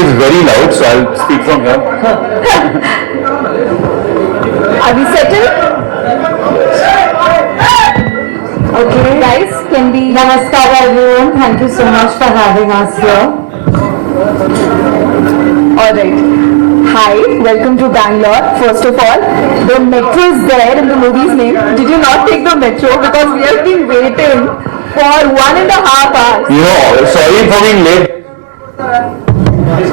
is very loud, so I'll speak from here. Are we settled? Okay, guys, can we... Namaskar everyone, thank you so much for having us here. Alright. Hi, welcome to Bangalore. First of all, the metro is there in the movie's name. Did you not take the metro? Because we have been waiting for 1.5 hours. You know, sorry for being late.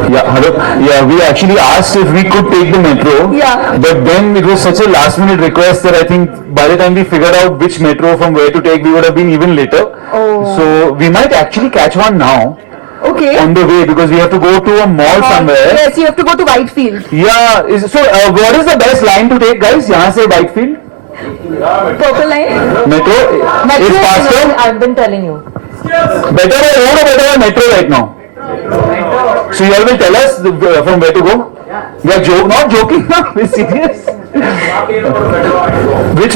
Yeah, hello. Yeah, we actually asked if we could take the metro. Yeah. But then it was such a last minute request that I think by the time we figured out which metro from where to take, we would have been even later. Oh. So we might actually catch one now. Okay. On the way, because we have to go to a mall somewhere. Yes, you have to go to Whitefield. Yeah. So what is the best line to take, guys? Yahan se Whitefield? Purple line? Metro is faster. I've been telling you. Better by road or better by metro right now? So you all will tell us from where to go? We are not joking, we're serious. Which?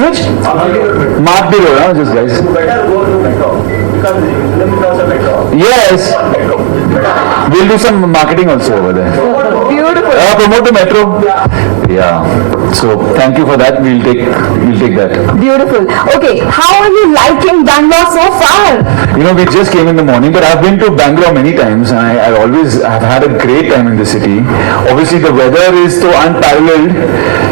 Mark the road, huh? Just guys. Yes. We'll do some marketing also over there. Beautiful. Promote the metro. Yeah. So thank you for that. We'll take that. Beautiful. Okay, how are you liking Bangalore so far? You know, we just came in the morning, but I've been to Bangalore many times, and I always have had a great time in the city. Obviously, the weather is so unparalleled.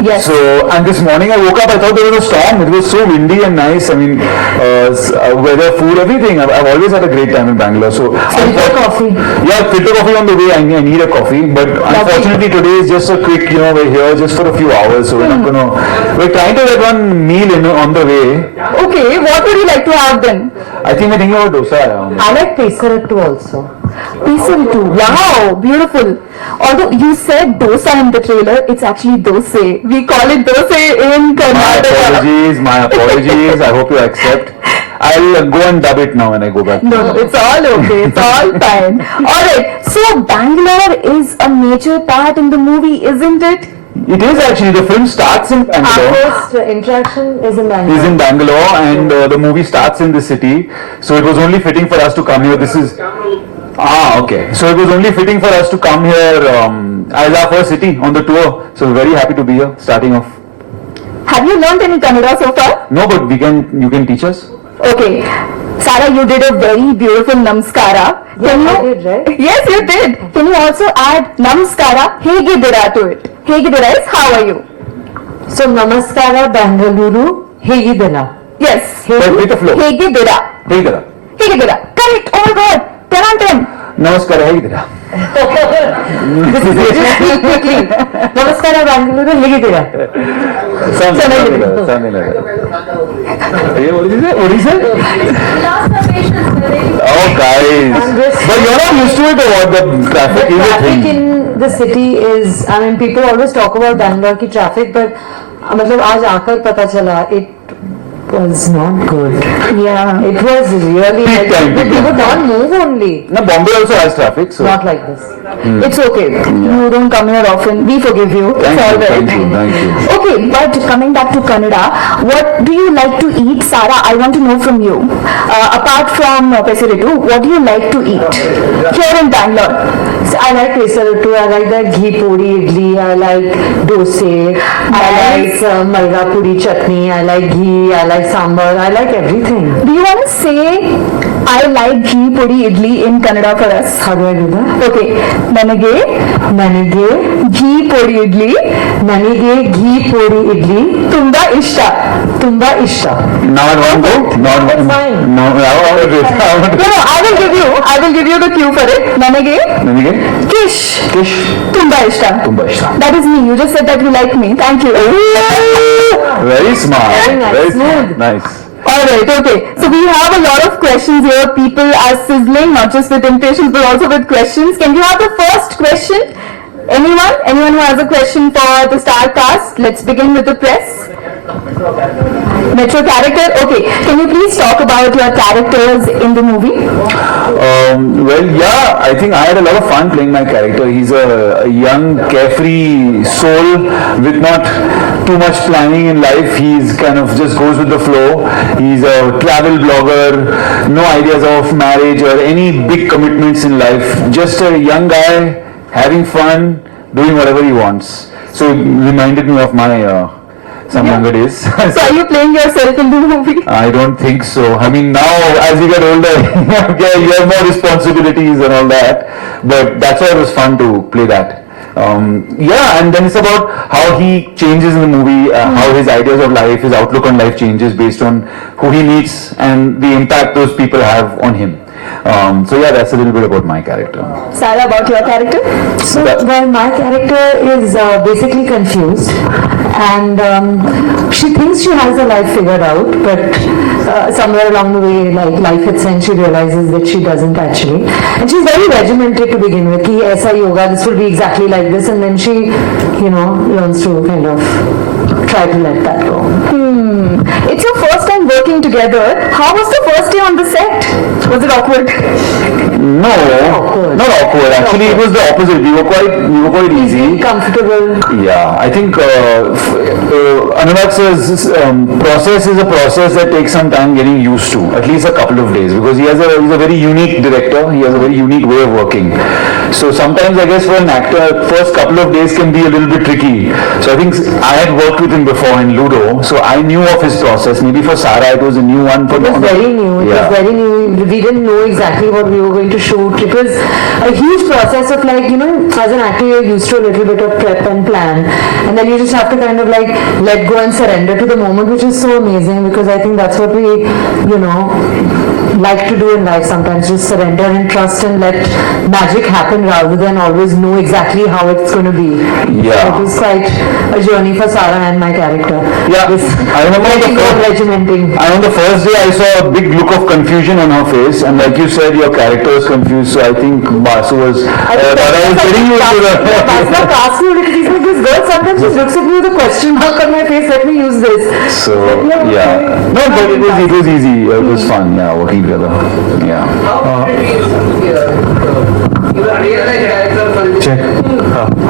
Yes. So, and this morning I woke up, I thought there was a storm. It was so windy and nice. I mean, weather, food, everything. I've always had a great time in Bangalore. So, filter coffee. Yeah, filter coffee on the way. I need a coffee, but unfortunately today is just a quick. We're here just for a few hours, so we're not gonna. We're trying to get one meal on the way. Okay, what would you like to have then? I think we're thinking about dosa. I like pesarattu also. Pesarattu, wow, beautiful. Although you said dosa in the trailer, it's actually dose. We call it dose in Kannada. My apologies. I hope you accept. I'll go and dub it now when I go back. No, it's all okay. It's all fine. Alright, so Bangalore is a major part in the movie, isn't it? It is actually. The film starts in Bangalore. Our first interaction is in Bangalore. Is in Bangalore, and the movie starts in the city. So it was only fitting for us to come here. This is. Okay. So it was only fitting for us to come here as our first city on the tour. So we're very happy to be here, starting off. Have you learned any Kannada so far? No, but you can teach us. Okay. Sarah, you did a very beautiful namaskara. Yes, I did, right? Yes, you did. Can you also add namaskara, hegidira to it? Hegidira is how are you? So, Namaskara, Bengaluru, Hegidana. Yes. But with the flow. Hegidira. Hegidira. Hegidira. Correct. Oh my God. 10 on 10. Namaskar, Hegidira. This is quickly. Namaskara, Bengaluru, Hegidana. Something like that. What did you say? Oh, guys. But you're not used to it or what? The traffic is a Traffic thing. in the city is, I mean, people always talk about Bangalore ki traffic, but मतलब आज आकर पता चला it was not good. Yeah. It was really Peak time, but peak we time. would not move only. No, Bombay also has traffic, so. Not like this. It's okay. You don't come here often. We forgive you. It's all right. Thank you. Okay, but coming back to Kannada, what do you like to eat, Sara? I want to know from you. Apart from pesarattu, what do you like to eat here in Bangalore? So I like pesarattu, I like that ghee puri idli, I like dosa, I like malga puri chutney, I like ghee, I like sambar, I like everything. Do you want to say I like ghee puri idli in Kannada for us? How do I do that? Okay, ನನಗೆ ಘೀ ಪುಡಿ ಇಡ್ಲಿ ನನಗೆ ಘೀ ಪುಡಿ ಇಡ್ಲಿ ತುಂಬಾ ಇಷ್ಟ. Now I want to go? That's fine. No, I want to do it. No, I will give you the cue for it. ನನಗೆ ಕಿಶ್ ತುಂಬಾ ಇಷ್ಟ. That is me. You just said that you like me. Thank you. Very smart. Very nice. Nice. Alright, okay. So we have a lot of questions here. People are sizzling, not just with impatience, but also with questions. Can you have the first question? Anyone? Anyone who has a question for the star cast? Let's begin with the press. Metro character? Okay. Can you please talk about your characters in the movie? Well, yeah, I think I had a lot of fun playing my character. He's a young, carefree soul with not too much planning in life. He's kind of just goes with the flow. He's a travel blogger, no ideas of marriage or any big commitments in life. Just a young guy having fun, doing whatever he wants. So it reminded me of my some younger days. So are you playing yourself in the movie? I don't think so. I mean, now as you get older, you have more responsibilities and all that. But that's why it was fun to play that. Yeah, and then it's about how he changes in the movie, how his ideas of life, his outlook on life changes based on who he meets and the impact those people have on him. So yeah, that's a little bit about my character. Sarah, about your character? So, well, my character is basically confused, and she thinks she has her life figured out, but somewhere along the way, like life hits and she realizes that she doesn't actually. And she's very regimented to begin with. Ki aisa yoga, this will be exactly like this, and then she, learns to kind of try to let that go. It's your first time working together. How was the first day on the set? Was it awkward? No, not awkward. Actually, it was the opposite. We were quite easy. Comfortable. Yeah, I think Anurag sir's process is a process that takes some time getting used to, at least a couple of days, because he's a very unique director. He has a very unique way of working. So sometimes, I guess, for an actor, first couple of days can be a little bit tricky. So I think I had worked with him before in Ludo, so I knew of his process. Maybe for Sara, it was a new one. It was very new. It was very new. We didn't know exactly what we were going to shoot. It was a huge process of as an actor, you're used to a little bit of prep and plan, and then you just have to kind of let go and surrender to the moment, which is so amazing, because I think that's what we, like to do in life sometimes, just surrender and trust and let magic happen rather than always know exactly how it's going to be. Yeah. So it was quite a journey for Sara and my character. Yeah, I remember the first day I saw a big look of confusion on her face, and like you said, your character was confused, so I think Basu was getting used to that. Basu asked me, he's like, this girl sometimes just looks at me with a question mark on my face, let me use this. So, yeah. No, but it was easy, it was fun, working together. Yeah.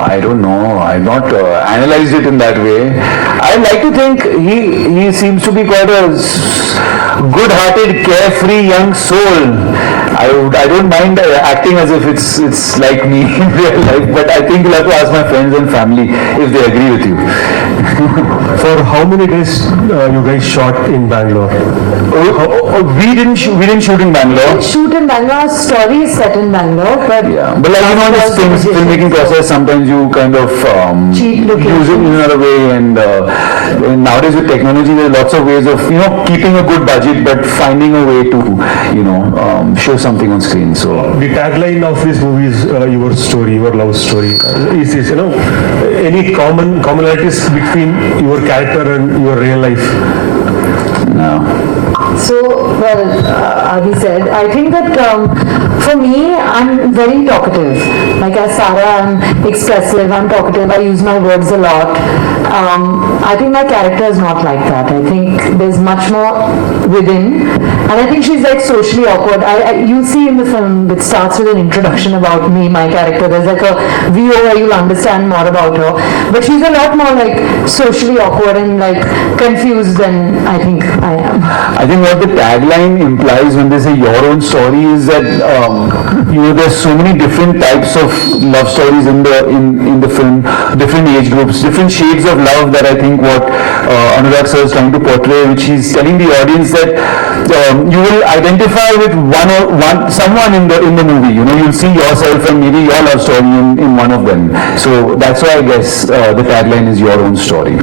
I don't know. I've not analyzed it in that way. I like to think he seems to be quite a good-hearted, carefree young soul. I don't mind acting as if it's like me in real life, but I think you'll have to ask my friends and family if they agree with you. For how many days you guys shot in Bangalore? We didn't shoot in Bangalore. Shoot in Bangalore. Our story is set in Bangalore, but but this filmmaking process, sometimes you kind of use it in another way, and nowadays with technology, there are lots of ways of keeping a good budget, but finding a way to show something on screen. So the tagline of this movie is your story, your love story. Is this any commonalities between your character and your real life? No. So, well, Adi said, I think that for me, I'm very talkative. Like as Sara, I'm expressive, I'm talkative, I use my words a lot. I think my character is not like that. I think there's much more within. And I think she's like socially awkward. You'll see in the film, it starts with an introduction about me, my character. There's like a VO where you'll understand more about her. But she's a lot more like socially awkward and like confused than I think I am. I think what the tagline implies when they say your own story is that there's so many different types of love stories in the film, different age groups, different shades of love, that I think what Anurag sir is trying to portray, which he's telling the audience that you will identify with someone in the movie. You'll see yourself and maybe your love story in one of them. So that's why I guess the tagline is your own story.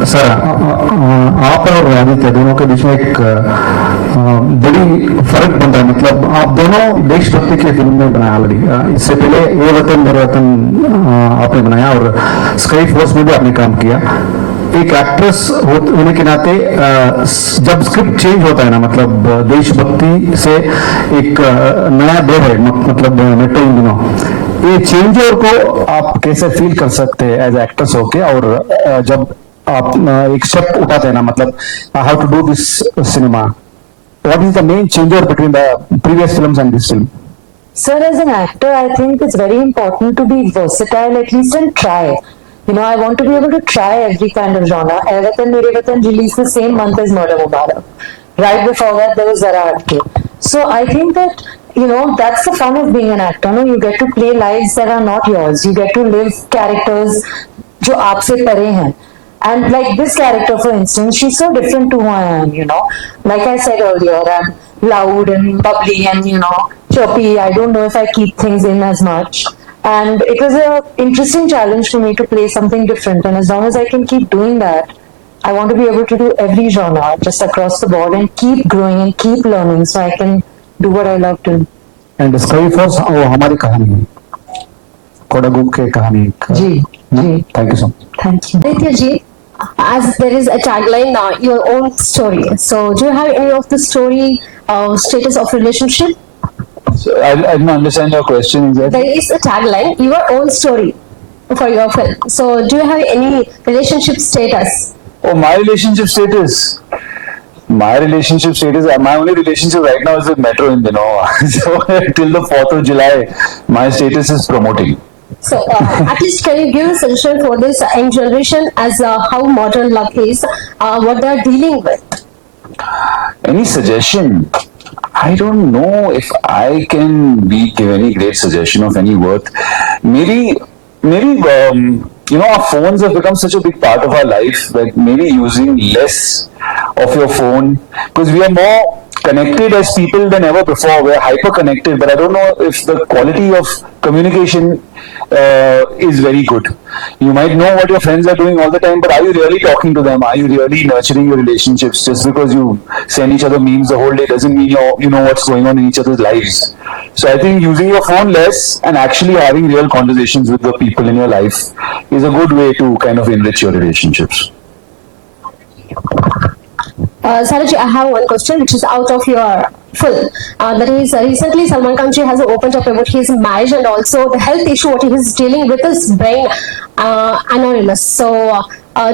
Sir आप और आदित्य दोनों के बीच में एक बड़ी फर्क बनता है, मतलब आप दोनों देशभक्ति की फिल्म में बनाया ऑलरेडी। इससे पहले ये वतन मेरा वतन आपने बनाया और स्काई फोर्स में भी आपने काम किया। एक एक्ट्रेस होने के नाते जब स्क्रिप्ट चेंज होता है ना, मतलब देशभक्ति से एक नया दौर है, मतलब मेट्रो इन दिनों ये चेंजओवर को आप कैसे फील कर सकते हैं एज एक्ट्रेस होके, और जब आप एक स्टेप उठाते हैं ना, मतलब how to do this cinema, what is the main changeover between the previous films and this film? Sir, as an actor, I think it's very important to be versatile, at least, and try. I want to be able to try every kind of genre. Ae Watan Mere Watan released the same month as Murder Mubarak. Right before that, there was Zara Hatke. So I think that that's the fun of being an actor. No, you get to play lives that are not yours. You get to live characters जो आपसे परे हैं. And like this character, for instance, she's so different to who I am. Like I said earlier, I'm loud and bubbly and chirpy. I don't know if I keep things in as much. And it was a interesting challenge for me to play something different. And as long as I can keep doing that, I want to be able to do every genre just across the board and keep growing and keep learning so I can do what I love to. And Sky Force वो हमारी कहानी है, कोडागु की कहानी. जी. Thank you so much. Thank you. Aditya ji, as there is a tagline now, your own story. So, do you have any of the story status of relationship? So I didn't understand your question exactly. There is a tagline, your own story for your film. So, do you have any relationship status? Oh, my relationship status. My only relationship right now is with Metro in So till the 4th of July, my status is promoting. So, at least can you give a suggestion for this young generation as how modern love is, what they are dealing with? Any suggestion? I don't know if I can give any great suggestion of any worth. Maybe our phones have become such a big part of our life that maybe using less of your phone, because we are more connected as people than ever before. We're hyper connected, but I don't know if the quality of communication is very good. You might know what your friends are doing all the time, but are you really talking to them? Are you really nurturing your relationships? Just because you send each other memes the whole day doesn't mean you know what's going on in each other's lives. So I think using your phone less and actually having real conversations with the people in your life is a good way to kind of enrich your relationships. Saraji, I have one question which is out of your film. That is, recently Salman Khan ji has opened up about his marriage and also the health issue what he is dealing with his brain anonymous. So,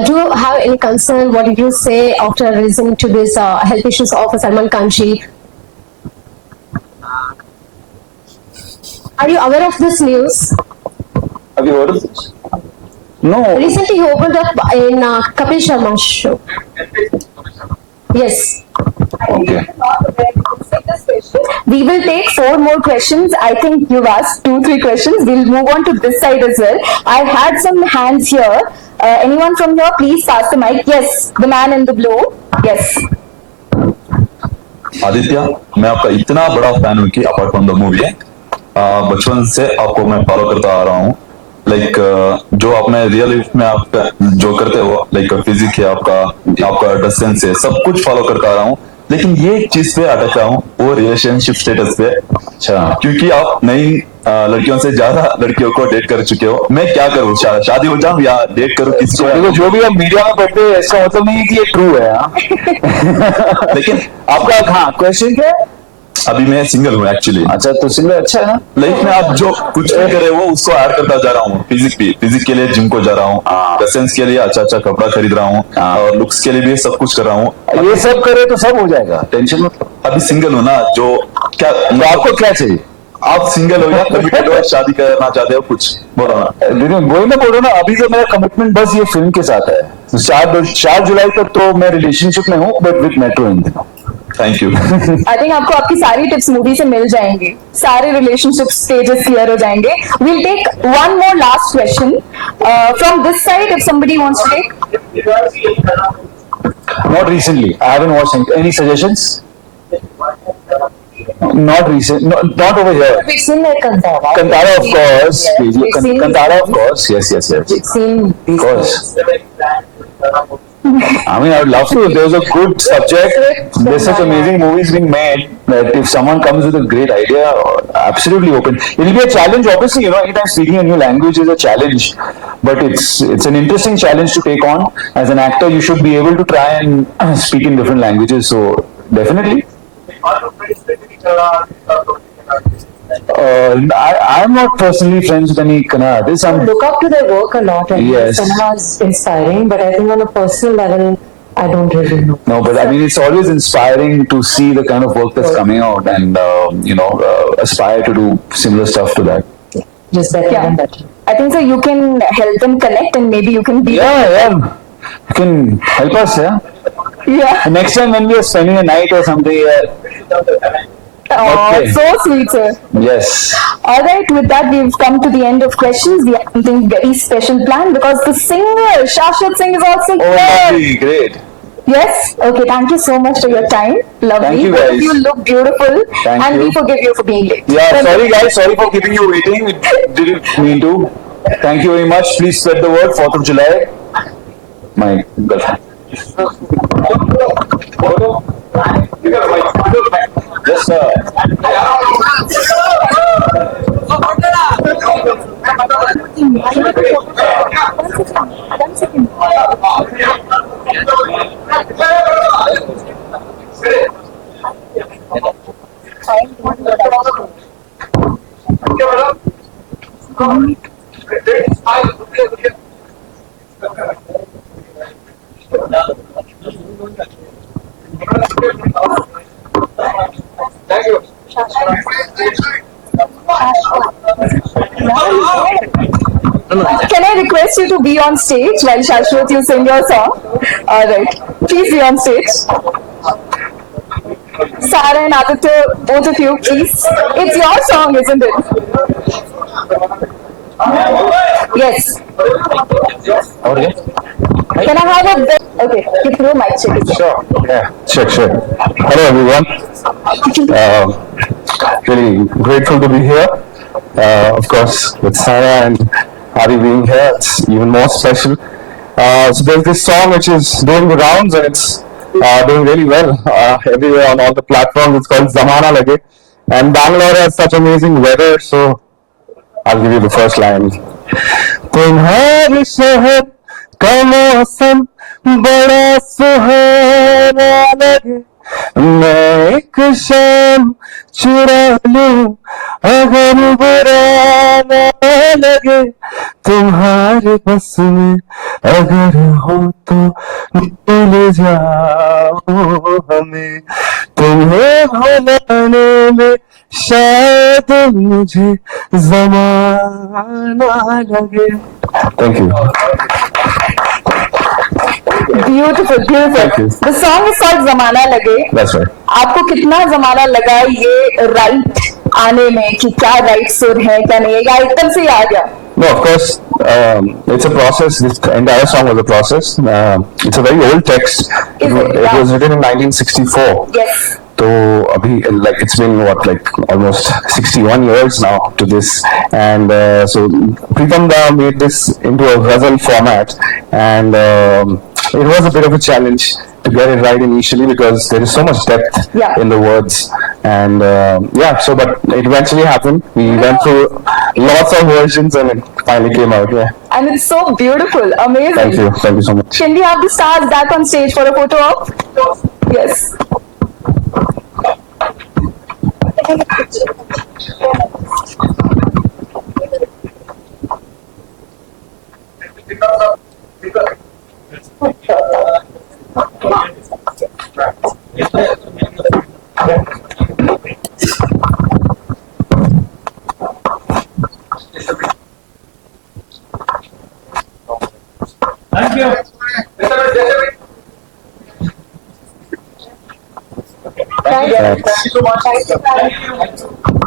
do you have any concern? What did you say after listening to this health issues of Salman Khan ji? Are you aware of this news? Have you heard of this? No. Recently he opened up in Kapur Sharma's show. Yes. Okay. We will take 4 more questions. I think you've asked 2-3 questions. We'll move on to this side as well. I had some hands here. Anyone from here, please pass the mic. Yes, the man in the blue. Yes. Aditya, मैं आपका इतना बड़ा fan हूँ कि apart from the movie बचपन से आपको मैं फॉलो करता आ रहा हूँ. लाइक जो आपने रियल लाइफ में आप जो करते हो, लाइक फिजिक है आपका ड्रेस सेंस है, सब कुछ फॉलो करता आ रहा हूँ. लेकिन ये एक चीज पे अटक रहा हूँ, वो रिलेशनशिप स्टेटस पे. अच्छा, क्योंकि आप नई लड़कियों से ज्यादा लड़कियों को डेट कर चुके हो. मैं क्या करूँ, शादी हो जाऊँ या डेट करूँ किसी को? देखो, जो भी आप मीडिया में पढ़ते हैं इसका मतलब नहीं है कि ये ट्रू है. लेकिन आपका क्वेश्चन क्या है? अभी मैं सिंगल हूँ एक्चुअली. अच्छा, तो सिंगल अच्छा है ना. लाइफ में आप जो कुछ भी करे वो उसको ऐड करता जा रहा हूँ. फिजिक के लिए जिम को जा रहा हूँ, ड्रेसेंस के लिए अच्छा कपड़ा खरीद रहा हूँ, और लुक्स के लिए भी सब कुछ कर रहा हूँ. ये सब करे तो सब हो जाएगा, टेंशन मत. अभी सिंगल हूँ ना, जो क्या तो आपको क्या चाहिए? आप सिंगल हो या कमिटेड हो, शादी करना चाहते हो, कुछ बोलो ना. वही मैं बोल रहा हूँ ना, अभी तो मेरा कमिटमेंट बस ये फिल्म के साथ है. 4 जुलाई तक तो मैं रिलेशनशिप में हूँ, बट विद मेट्रो इन दिनों. Thank you. आई थिंक आपको आपकी सारी टिप्स मूवी से मिल जाएंगे, सारे रिलेशनशिप स्टेजेस क्लियर हो जाएंगे. We'll take one more last question from this side if somebody wants to take. Not recently. I haven't watched any suggestions. Not recent. Not over here. We've seen like Kannada. Kannada, of course. Yes, we've seen Kannada, of course. Yes. We've seen these Of course. I mean, I would love to. If there was a good subject, there's such amazing movies being made that if someone comes with a great idea, absolutely open. It'll be a challenge, obviously. Anytime speaking a new language is a challenge, but it's an interesting challenge to take on. As an actor, you should be able to try and speak in different languages. So definitely. I'm not personally friends with any Kannada artists. I look up to their work a lot, and Yes. cinema is inspiring, but I think on a personal level, I don't really know. No, but I mean, it's always inspiring to see the kind of work that's coming out and, aspire to do similar stuff to that. Just better Yeah. and better. I think so you can help them connect and maybe you can be Yeah. You can help us, yeah? yeah. Next time when we are spending a night or something, Oh, Okay. so sweet, sir. Yes. All right, with that, we've come to the end of questions. We have something very special planned because the singer, Shashwat Singh, is also Oh, here. lovely. Great. Yes. Okay, thank you so much for your time. Lovely. Thank you, Both of guys. you look beautiful. Thank and you. we forgive you for being late. Yeah, sorry guys, sorry for keeping you waiting. We didn't mean to. Thank you very much. Please spread the word. 4th of July. My girlfriend. Yes, sir. Can I request you to be on stage while Shashwat you sing your song? All right. Please be on stage. Sara and Aditya, both of you, please. It's your song, isn't it? Yes. Can I have a bit? Okay, you throw mic check. Sure. Yeah. Sure. Hello, everyone. Really grateful to be here. Of course, with Sarah and Adi being here, it's even more special. So there's this song which is doing the rounds and it's doing really well everywhere on all the platforms. It's called Zamana Lage. And Bangalore has such amazing weather, so I'll give you the first line. तुम्हारे शहर का मौसम बड़ा सुहाना लगे मैं एक शाम चुरा लूं अगर बुरा ना लगे तुम्हारे बस में अगर हो तो भूल जाओ हमें तुम्हें भुलाने में शायद मुझे ज़माना लगे. Thank you. Beautiful, beautiful. Thank you. The song is called Zamana Lage. That's right. आपको कितना जमाना लगा ये राइट आने में कि क्या राइट सुर है क्या नहीं है या एकदम से ही आ गया? No, of course, it's a process. This entire song was a process. It's a very old text. It was written in 1964. Yes. So, like it's been almost 61 years now to this, and so Pritam Da made this into a ghazal format, and it was a bit of a challenge to get it right initially because there is so much depth in the words, and but it eventually happened. We went through lots of versions, and it finally came out. Yeah. And it's so beautiful, amazing. Thank you so much. Can we have the stars back on stage for a photo op? Yes. Thank you. Thank you so much.